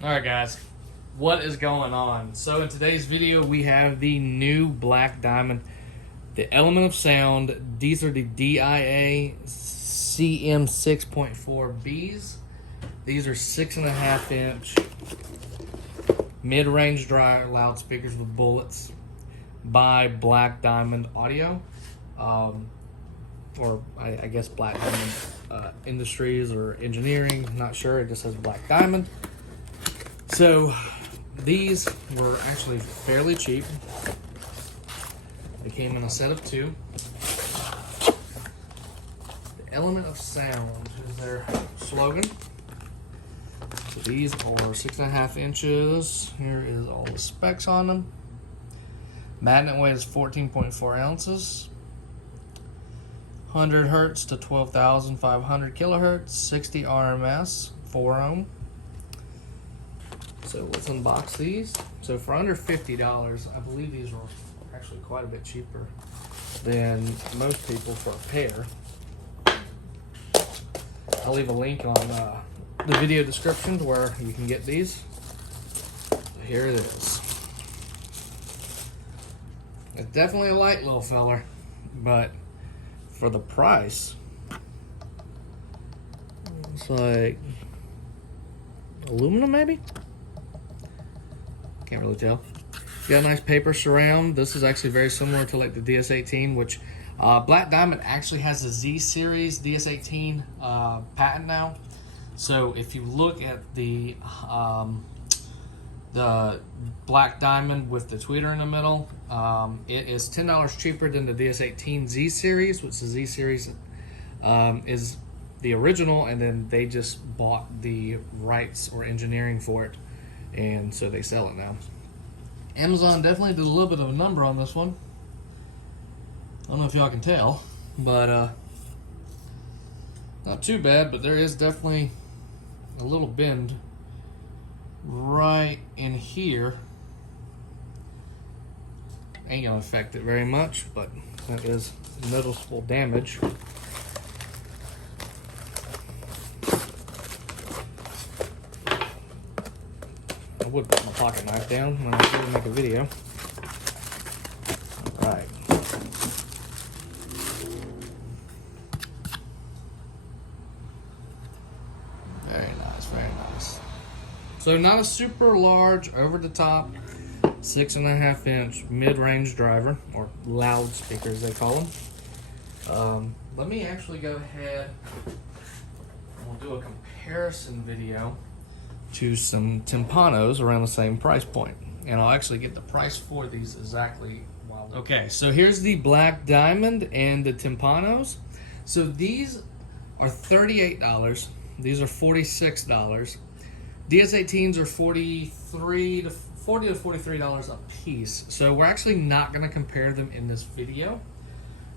Alright guys, what is going on? So in today's video we have the new Black Diamond, the Element of Sound. These are the DIA CM6.4Bs. These are 6.5 inch mid-range dry loudspeakers with bullets by Black Diamond Audio, or I guess Black Diamond Industries or Engineering, not sure, it just says Black Diamond. So these were actually fairly cheap. They came in a set of 2. The Element of Sound is their slogan. So these are 6.5 inches. Here is all the specs on them. Magnet weight is 14.4 ounces. 100 hertz to 12,500 kilohertz. 60 RMS. 4 ohm. So let's unbox these. So for under $50, I believe these were actually quite a bit cheaper than most people for a pair. I'll leave a link on the video description where you can get these. So here it is. It's definitely a light little feller, but for the price, it's like aluminum maybe? Can't really tell. Got a nice paper surround. This is actually very similar to like the DS18, which Black Diamond actually has the Z series DS18 patent now. So if you look at the Black Diamond with the tweeter in the middle, it is $10 cheaper than the DS18 Z series, which the Z series is the original, and then they just bought the rights or engineering for it, and so they sell it now. Amazon definitely did a little bit of a number on this one. I don't know if y'all can tell, but not too bad, but there is definitely a little bend right in here. Ain't gonna affect it very much, but that is noticeable damage. I would put my pocket knife down when I do make a video. Alright. Very nice, very nice. So not a super large, over the top, 6.5 inch mid-range driver, or loudspeaker as they call them. Let me actually go ahead and we'll do a comparison video to some Timpanos around the same price point, and I'll actually get the price for these exactly while. Okay, so here's the Black Diamond and the Timpanos. So these are $38. These are $46. DS18s are $40 to $43 a piece. So we're actually not going to compare them in this video.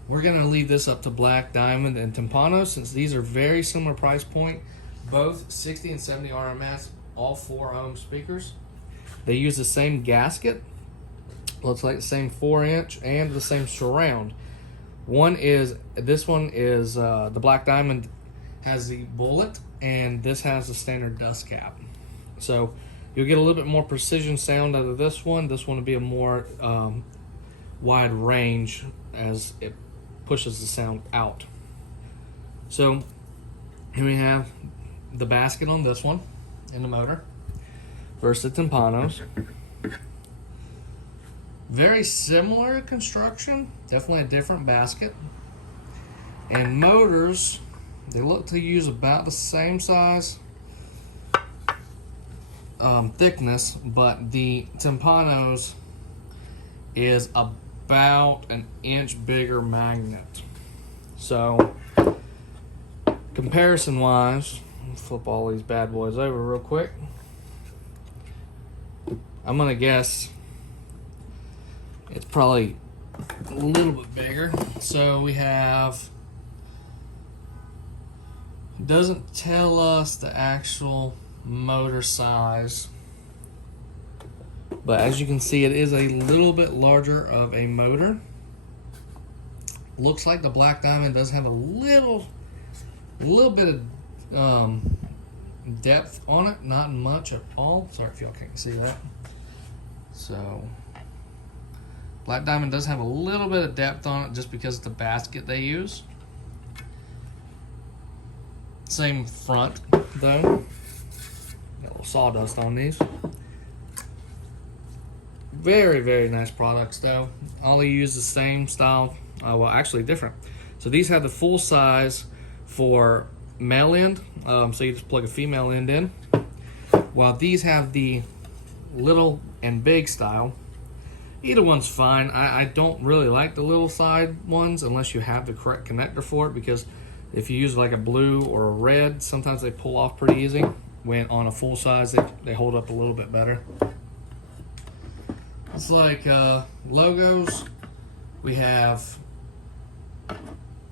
We're going to leave this up to Black Diamond and Timpano, since these are very similar price point, both 60 and 70 RMS, all 4 ohm speakers. They use the same gasket, looks like the same 4 inch, and the same surround. This one is the Black Diamond has the bullet, and this has the standard dust cap. So you'll get a little bit more precision sound out of this one. This one will be a more wide range as it pushes the sound out. So here we have the basket on this one in the motor versus the Timpanos. Very similar construction, definitely a different basket. And motors, they look to use about the same size thickness, but the Timpanos is about an inch bigger magnet. So comparison wise, flip all these bad boys over real quick. I'm gonna guess it's probably a little bit bigger. So we have, doesn't tell us the actual motor size, but as you can see, it is a little bit larger of a motor. Looks like the Black Diamond does have a little bit of depth on it, not much at all. Sorry if y'all can't see that. So Black Diamond does have a little bit of depth on it just because of the basket they use. Same front though. Got a little sawdust on these. Very, very nice products though. All they use the same style. Well, actually different. So these have the full size for male end. So you just plug a female end in. While these have the little and big style. Either one's fine. I don't really like the little side ones unless you have the correct connector for it, because if you use like a blue or a red, sometimes they pull off pretty easy. When on a full size, they hold up a little bit better. It's like logos. We have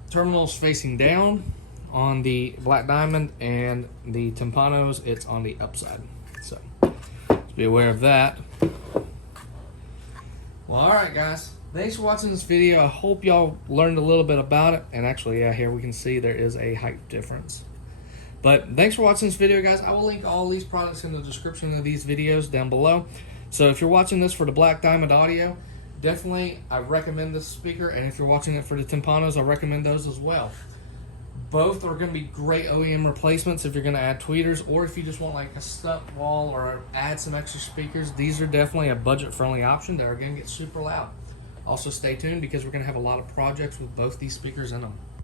terminals facing down on the Black Diamond, and the Timpanos, it's on the upside. So just be aware of that. Well, alright guys, thanks for watching this video. I hope y'all learned a little bit about it. And actually, yeah, here we can see there is a height difference. But thanks for watching this video, guys. I will link all these products in the description of these videos down below. So if you're watching this for the Black Diamond audio, definitely I recommend this speaker. And if you're watching it for the Timpanos, I recommend those as well. Both are going to be great OEM replacements if you're going to add tweeters, or if you just want like a stump wall or add some extra speakers. These are definitely a budget-friendly option that are going to get super loud. Also stay tuned because we're going to have a lot of projects with both these speakers in them.